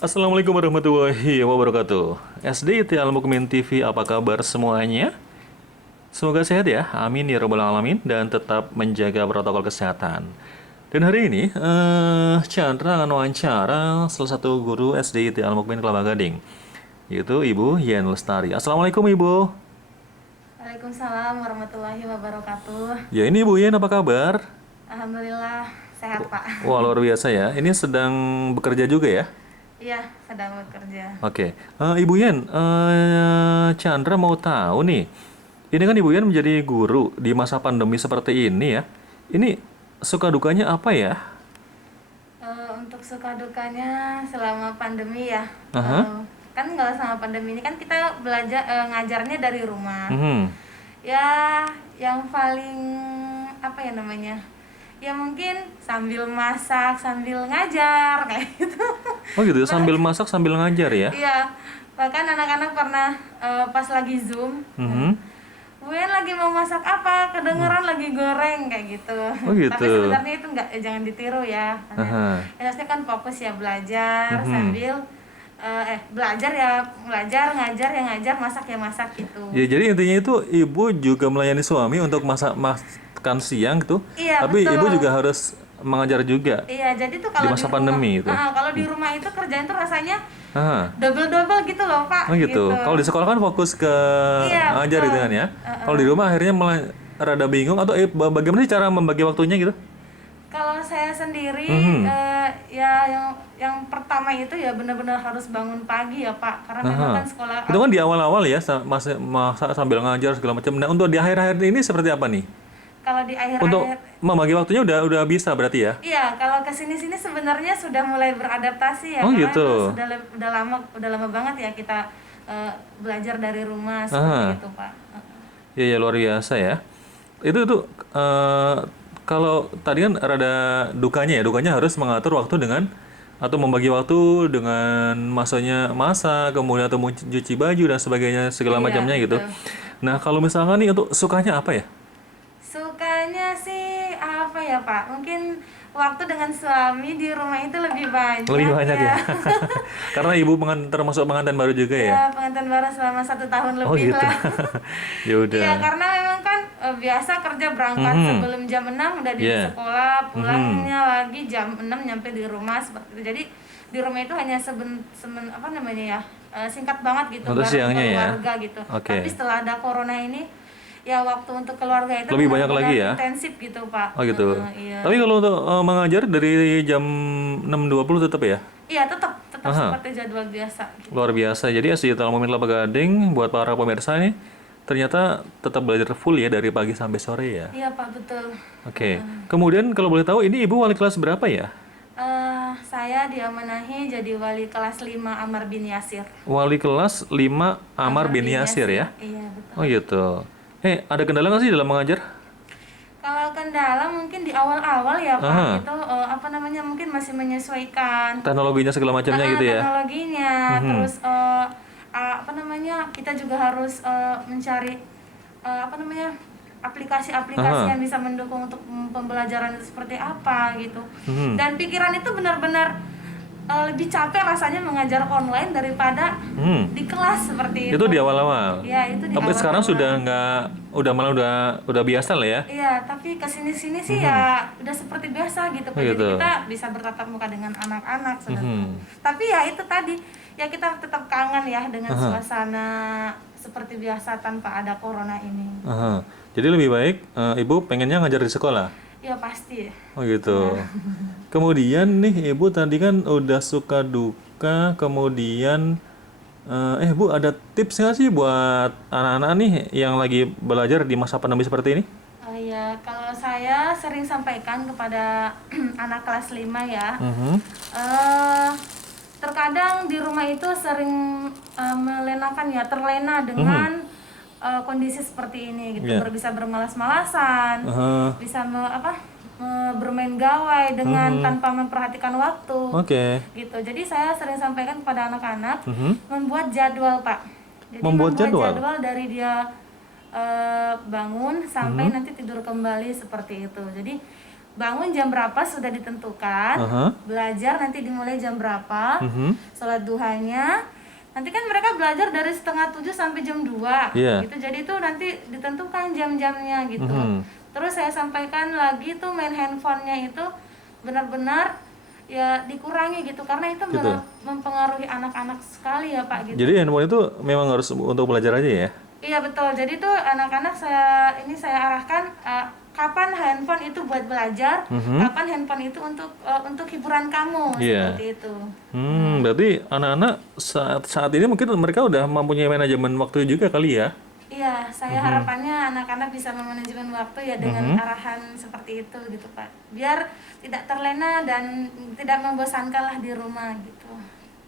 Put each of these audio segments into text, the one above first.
Assalamualaikum warahmatullahi wabarakatuh. SD Al Mukmin TV, apa kabar semuanya? Semoga sehat ya, amin ya robbal alamin, dan tetap menjaga protokol kesehatan. Dan hari ini, Chandra akan wawancara salah satu guru SD Al Mukmin Kelapa Gading, yaitu Ibu Yen Lestari. Assalamualaikum Ibu. Waalaikumsalam warahmatullahi wabarakatuh. Ya ini Ibu Yen, apa kabar? Alhamdulillah sehat Pak. Wah luar biasa ya, ini sedang bekerja juga ya? Iya, sedang bekerja. Oke, Ibu Yen, Chandra mau tahu nih. Ini kan Ibu Yen menjadi guru di masa pandemi seperti ini ya. Ini suka dukanya apa ya? Untuk suka dukanya selama pandemi ya, Aha. kan nggak selama pandemi ini kan kita belajar ngajarnya dari rumah. Mhm. Ya, yang paling apa ya namanya? Ya mungkin sambil masak, sambil ngajar kayak gitu. Oh gitu, sambil masak sambil ngajar ya? Iya, bahkan anak-anak pernah pas lagi Zoom, Mhm. Bu En lagi mau masak apa? Kedengeran lagi goreng kayak gitu. Oh Tapi gitu. sebenarnya itu nggak, jangan ditiru ya. Aha. Ya, harusnya kan fokus ya belajar Mhm. sambil belajar ya belajar, ngajar ya ngajar, masak ya masak gitu. Ya jadi intinya itu Ibu juga melayani suami untuk masak makan siang gitu, Iya tapi Ibu betul. juga harus mengajar juga Iya, jadi tuh di kalau di masa rumah, pandemi itu. kalau di rumah itu kerjaan tuh rasanya Aha. double-double gitu loh Oh Pak, gitu. gitu. Kalau di sekolah kan fokus ke Iya ngajar betul. gitu kan ya. Kalau di rumah akhirnya malah rada bingung atau bagaimana sih cara membagi waktunya gitu? Kalau saya sendiri, Mhm. ya yang pertama itu ya benar-benar harus bangun pagi ya Pak, karena memang Aha. kan sekolah Itu kan di awal-awal ya, masih masa sambil ngajar segala macam. Nah, untuk di akhir-akhir ini seperti apa nih? kalau di Untuk akhir-akhir, membagi waktunya udah bisa berarti ya? iya kalau kesini-sini sebenarnya sudah mulai beradaptasi ya, Oh karena memang gitu. udah lama banget ya kita belajar dari rumah seperti Aha. itu Pak. Ya ya luar biasa ya. Itu eh, kalau tadi kan rada dukanya ya, dukanya harus mengatur waktu dengan atau membagi waktu dengan masanya masa, kemudian atau mencuci baju dan sebagainya segala Iya macamnya gitu. betul. Nah, kalau misalkan nih untuk sukanya apa ya? Sukanya sih apa ya Pak? Mungkin waktu dengan suami di rumah itu lebih Lebih banyak banyak ya. ya. Karena ibu termasuk pengantin baru juga ya. Ya, pengantin baru selama 1 tahun Oh lebih gitu. lah. Ya Iya, udah. karena memang kan biasa kerja berangkat Mhm. sebelum jam 6 udah di Ya. sekolah, Mhm. pulangnya lagi jam 6 nyampe di rumah seperti itu. Jadi di rumah itu hanya apa namanya ya? Singkat banget gitu Untuk bareng siangnya ya. keluarga gitu. Tapi Oke. setelah ada corona ini ya waktu untuk keluarga itu Lebih banyak lagi benar-benar ya. intensif gitu, Pak. Oh gitu. Iya. Tapi kalau untuk mengajar dari jam 6.20 tetap ya? Iya, tetap Aha. seperti jadwal biasa gitu. Luar biasa. Jadi SD Al Mumin Kelapa Gading buat para pemirsa nih ternyata tetap belajar full ya dari pagi sampai sore ya. Iya, Pak, betul. Oke. Kemudian kalau boleh tahu ini Ibu wali kelas berapa ya? Saya diamanahi jadi wali kelas 5 Amar bin Yasir. Wali kelas 5 Amar bin Yasir ya. Iya, betul. Oh gitu. Ada kendala nggak sih dalam mengajar? Kalau kendala mungkin di awal-awal ya Pak, Aha. itu apa namanya mungkin masih menyesuaikan Teknologinya segala macamnya gitu ya. teknologinya, Mhm. terus apa namanya kita juga harus mencari apa namanya aplikasi-aplikasi Aha. yang bisa mendukung untuk pembelajaran itu seperti apa gitu. Mhm. Dan pikiran itu benar-benar lebih capek rasanya mengajar online daripada Hmm. di kelas seperti Itu itu. di awal-awal. Ya itu di Tapi sekarang awal-awal. sudah nggak, udah malah udah biasa lah ya. Iya, tapi kesini-sini sih ya udah seperti biasa gitu, Oh Pak. Jadi gitu. kita bisa bertatap muka dengan anak-anak sudah. Mhm. Tapi ya itu tadi, ya kita tetap kangen ya dengan Aha. suasana seperti biasa tanpa ada corona ini. Aha. Jadi lebih baik Ibu pengennya ngajar di sekolah. Ya pasti. Oh gitu. Kemudian nih Ibu tadi kan udah suka duka, kemudian Bu ada tips nggak sih buat anak-anak nih yang lagi belajar di masa pandemi seperti ini? Oh iya, kalau saya sering sampaikan kepada anak kelas 5 ya. Mhm. eh Terkadang di rumah itu sering terlena dengan kondisi seperti ini gitu. Iya. Bisa bermalas-malasan, Aha. bisa bermain gawai dengan tanpa memperhatikan waktu Oke. gitu. Jadi saya sering sampaikan kepada anak-anak Mhm. membuat jadwal Pak. Jadi Membuat jadwal? dari dia bangun sampai nanti tidur kembali seperti itu. Jadi bangun jam berapa sudah ditentukan, Aha. belajar nanti dimulai jam berapa, sholat duhanya. Nanti kan mereka belajar dari setengah 7 sampai jam 2 Iya. gitu. Jadi itu nanti ditentukan jam-jamnya gitu. Mhm. Terus saya sampaikan lagi tuh main handphonenya itu benar-benar ya dikurangi gitu, karena itu Gitu. mempengaruhi anak-anak sekali ya Pak gitu. Jadi handphone itu memang harus untuk belajar aja ya? Iya betul. Jadi tuh anak-anak saya arahkan kapan handphone itu buat belajar, kapan handphone itu untuk hiburan kamu, Iya. seperti itu. Berarti anak-anak saat ini mungkin mereka udah mempunyai manajemen waktu juga kali ya? Iya, saya harapannya anak-anak bisa memanajemen waktu ya dengan arahan seperti itu gitu Pak. Biar tidak terlena dan tidak membosankan lah di rumah gitu.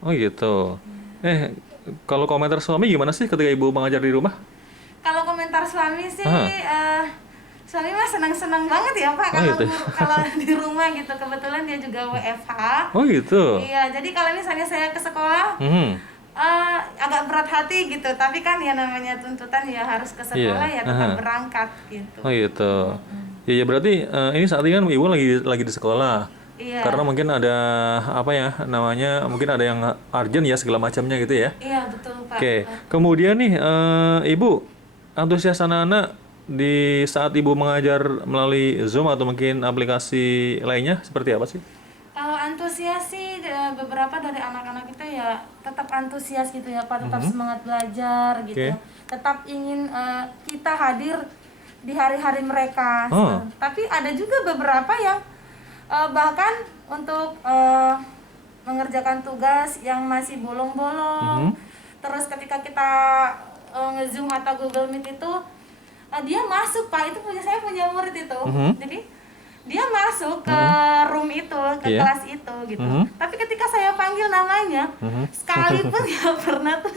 Oh gitu. Kalau komentar suami gimana sih ketika ibu mengajar di rumah? Kalau komentar suami sih, Aha. suami mah senang-senang banget ya Pak Oh, gitu. kalau di rumah gitu. Kebetulan dia juga WFH. Oh gitu. Iya, jadi kalau misalnya saya ke sekolah Mhm. agak berat hati gitu. Tapi kan ya namanya tuntutan ya harus ke sekolah Iya. ya tetap Aha. berangkat gitu. Oh gitu. Ya berarti ini saat ini kan ibu lagi di sekolah. Iya. Karena mungkin ada apa ya namanya, mungkin ada yang urgent ya segala macamnya gitu ya. Iya, betul Pak. Oke. Kemudian nih ibu antusias anak-anak di saat ibu mengajar melalui Zoom atau mungkin aplikasi lainnya seperti apa sih? Kalau antusias sih beberapa dari anak-anak kita ya tetap antusias gitu ya Pak, tetap semangat belajar gitu. Oke. Tetap ingin kita hadir di hari-hari mereka. Oh. Tapi ada juga beberapa yang bahkan untuk mengerjakan tugas yang masih bolong-bolong. Terus ketika kita nge-Zoom atau Google Meet itu dia masuk Pak, itu saya punya murid itu. Jadi dia masuk ke room itu, ke Iya. kelas itu gitu. Tapi ketika saya panggil namanya, sekalipun nggak pernah tuh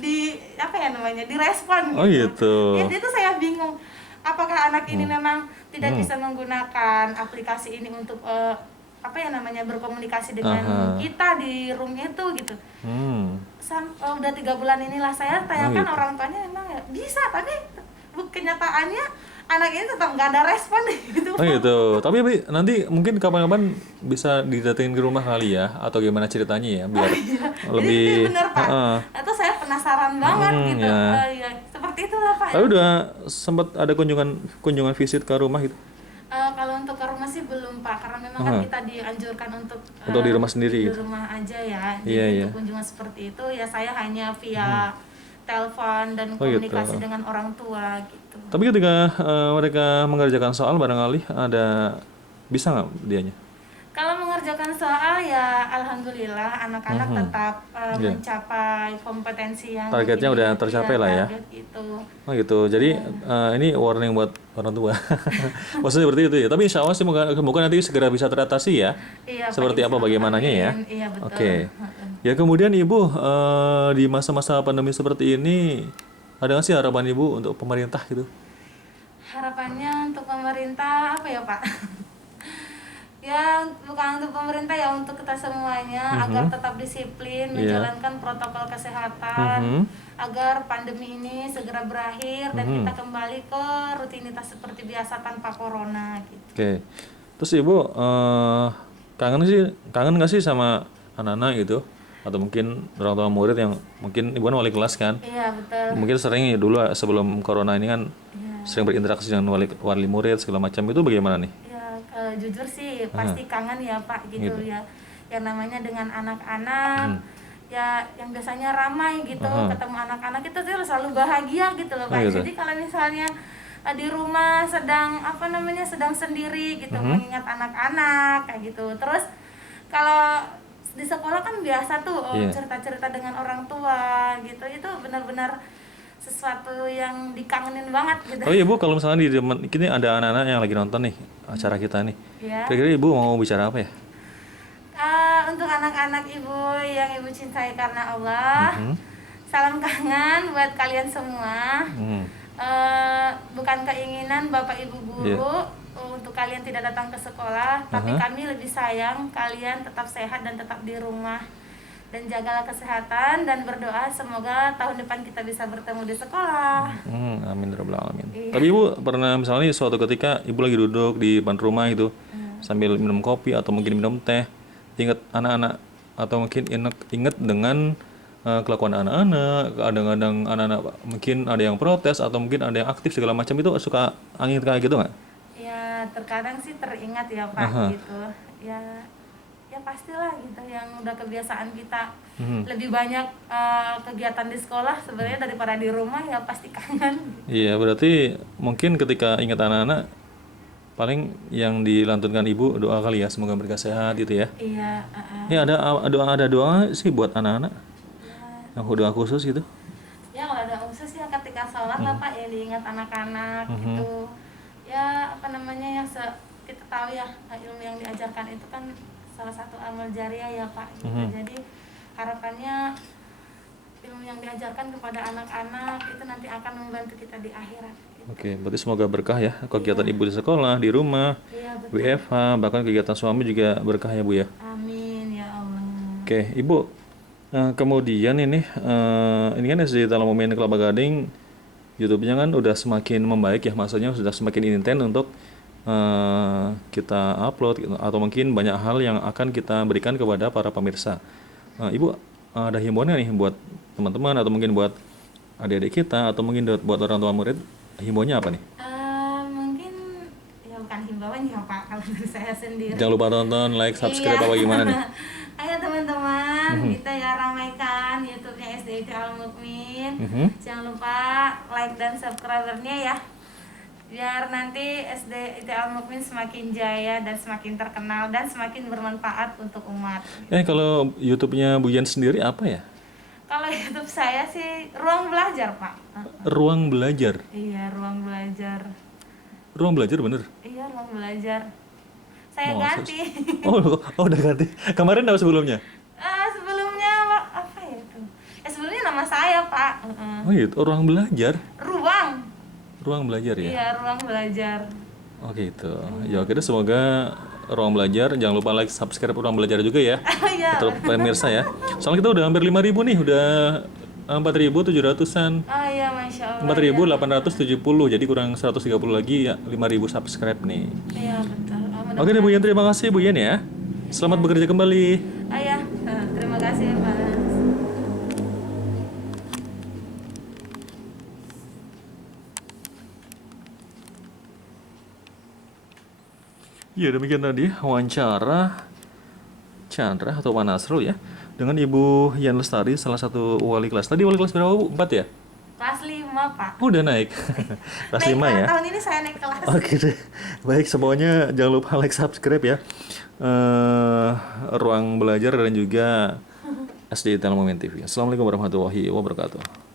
di apa ya namanya, direspon gitu. Oh gitu. Ya, itu saya bingung. Apakah anak ini memang tidak bisa menggunakan aplikasi ini untuk apa ya namanya, berkomunikasi dengan kita di room itu gitu. Udah 3 bulan inilah saya tanyakan gitu. orang tuanya, memang ya bisa, tapi kenyataannya anak ini tetap nggak ada respon gitu. Oh gitu. Tapi Bi, nanti mungkin kapan-kapan bisa didatengin ke rumah kali ya, atau gimana ceritanya ya biar lebih. Jadi bener Pak. Heeh. Itu saya penasaran banget gitu. Ya. Ya, seperti itulah Pak. Tapi udah sempat ada kunjungan visit ke rumah gitu. Kalau untuk ke rumah sih belum Pak, karena memang kan kita dianjurkan untuk Untuk di rumah sendiri di gitu. rumah aja ya. Jadi Iya, iya. untuk kunjungan seperti itu ya saya hanya via telepon dan Oh, gitu. komunikasi dengan orang tua gitu. Tapi ketika mereka mengerjakan soal barangkali bisa nggak dianya? Kalau mengerjakan soal ya alhamdulillah anak-anak tetap mencapai kompetensi yang Targetnya udah tercapai lah ya. target itu. Oh gitu. Jadi ini warning buat orang tua. Maksudnya seperti itu ya. Tapi insya Allah sih semoga nanti segera bisa teratasi ya. Iya, Pak, Seperti apa insya Allah. bagaimananya ya. Iya betul. Oke. Ya kemudian Ibu di masa-masa pandemi seperti ini ada nggak sih harapan Ibu untuk pemerintah gitu? Harapannya untuk pemerintah apa ya Pak? Ya bukan untuk pemerintah ya, untuk kita semuanya agar tetap disiplin menjalankan protokol kesehatan, agar pandemi ini segera berakhir dan kita kembali ke rutinitas seperti biasa tanpa corona gitu. Oke. Terus Ibu kangen nggak sih sama anak-anak gitu? Atau mungkin orang tua murid yang mungkin Ibu kan wali kelas kan? Iya betul. Mungkin sering ya dulu sebelum corona ini kan sering berinteraksi dengan wali murid segala macam, itu bagaimana nih? Ya jujur sih pasti kangen ya Pak gitu ya. Yang namanya dengan anak-anak ya yang biasanya ramai gitu, ketemu anak-anak itu tuh selalu bahagia gitu loh Pak. gitu. Jadi kalau misalnya di rumah sedang sendiri gitu, mengingat anak-anak kayak gitu. Terus kalau di sekolah kan biasa tuh cerita-cerita dengan orang tua gitu, itu benar-benar sesuatu yang dikangenin banget gitu. Oh iya Bu, kalau misalnya di ini ada anak-anak yang lagi nonton nih acara kita nih, Ya. kira-kira Ibu mau bicara apa ya? Untuk anak-anak ibu yang ibu cintai karena Allah, salam kangen buat kalian semua. Bukan keinginan bapak ibu guru untuk kalian tidak datang ke sekolah, tapi kami lebih sayang kalian tetap sehat dan tetap di rumah, dan jagalah kesehatan dan berdoa semoga tahun depan kita bisa bertemu di sekolah. Amin ya rabbal alamin. Tapi Ibu pernah misalnya suatu ketika Ibu lagi duduk di depan rumah gitu, sambil minum kopi atau mungkin minum teh. Ingat anak-anak atau mungkin ingat dengan kelakuan anak-anak. Kadang-kadang anak-anak mungkin ada yang protes atau mungkin ada yang aktif segala macam, itu suka angin kayak gitu nggak? Ya terkadang sih teringat ya Pak gitu. Ya pastilah gitu, yang udah kebiasaan kita lebih banyak kegiatan di sekolah sebenarnya daripada di rumah, ya pasti kangen. Iya, berarti mungkin ketika ingat anak-anak, paling yang dilantunkan ibu doa kali ya, semoga mereka sehat gitu ya. Iya, Ini ada doa sih buat anak-anak, yang doa khusus gitu. ya kalau ada khusus ya ketika sholat lah Pak, ya diingat anak-anak gitu. Ya apa namanya, yang kita tahu ya, ilmu yang diajarkan itu kan salah satu amal jariah ya Pak gitu. Jadi harapannya ilmu yang diajarkan kepada anak-anak itu nanti akan membantu kita di akhirat gitu. Oke, berarti semoga berkah ya kegiatan ibu di sekolah, di rumah, Iya betul. WFH, bahkan kegiatan suami juga berkah ya Bu ya. Amin ya Allah. Oke, Ibu, kemudian ini kan SD Talang Momen Kelapa Gading, YouTube-nya kan udah semakin membaik ya, maksudnya sudah semakin intens untuk kita upload gitu, atau mungkin banyak hal yang akan kita berikan kepada para pemirsa. Ibu ada himbauan nih buat teman-teman atau mungkin buat adik-adik kita atau mungkin buat orang tua murid, himbauannya apa nih? Mungkin ya bukan himbauan ya Pak, kalau dari saya sendiri. Jangan lupa tonton, like, subscribe, apa gimana nih? Ayo teman-teman, kita ya ramaikan YouTube-nya SDIT Al Mukmin. Jangan lupa like dan subscribernya ya, biar nanti SDIT Al Mukmin semakin jaya dan semakin terkenal dan semakin bermanfaat untuk umat. Kalau YouTube-nya Bu Yan sendiri apa ya? Kalau YouTube saya sih Ruang Belajar Pak. Ruang Belajar. Iya, Ruang Belajar. Ruang Belajar bener? Iya, Ruang Belajar. Saya Oh, ganti. Udah ganti. Kemarin apa sebelumnya? Sebelumnya apa ya itu? Sebelumnya nama saya Pak. Oh gitu, Ruang Belajar. Ruang Belajar ya? Iya, Ruang Belajar. Oh gitu. Ya oke deh, semoga Ruang Belajar, jangan lupa like, subscribe Ruang Belajar juga ya. Iya. Untuk pemirsa ya. Soalnya kita udah hampir 5.000 nih, udah 4.700-an. Oh iya, Masya Allah. 4.870, jadi kurang 130 lagi ya, 5.000 subscribe nih. Iya, betul. Oke deh Bu Yan, terima kasih Bu Yan ya. Selamat bekerja kembali. Iya, terima kasih Pak. Ya demikian tadi wawancara Chandra atau Pak Nasrul ya dengan Ibu Yan Lestari, salah satu wali kelas. Tadi wali kelas berapa Bu? 4 ya? Kelas 5 Pak. Oh, udah naik. Kelas 5 ya? Tahun ini saya naik kelas. Oke deh. Baik, semuanya jangan lupa like, subscribe ya. Ruang Belajar dan juga SD Talang Momen TV. Assalamualaikum warahmatullahi wabarakatuh.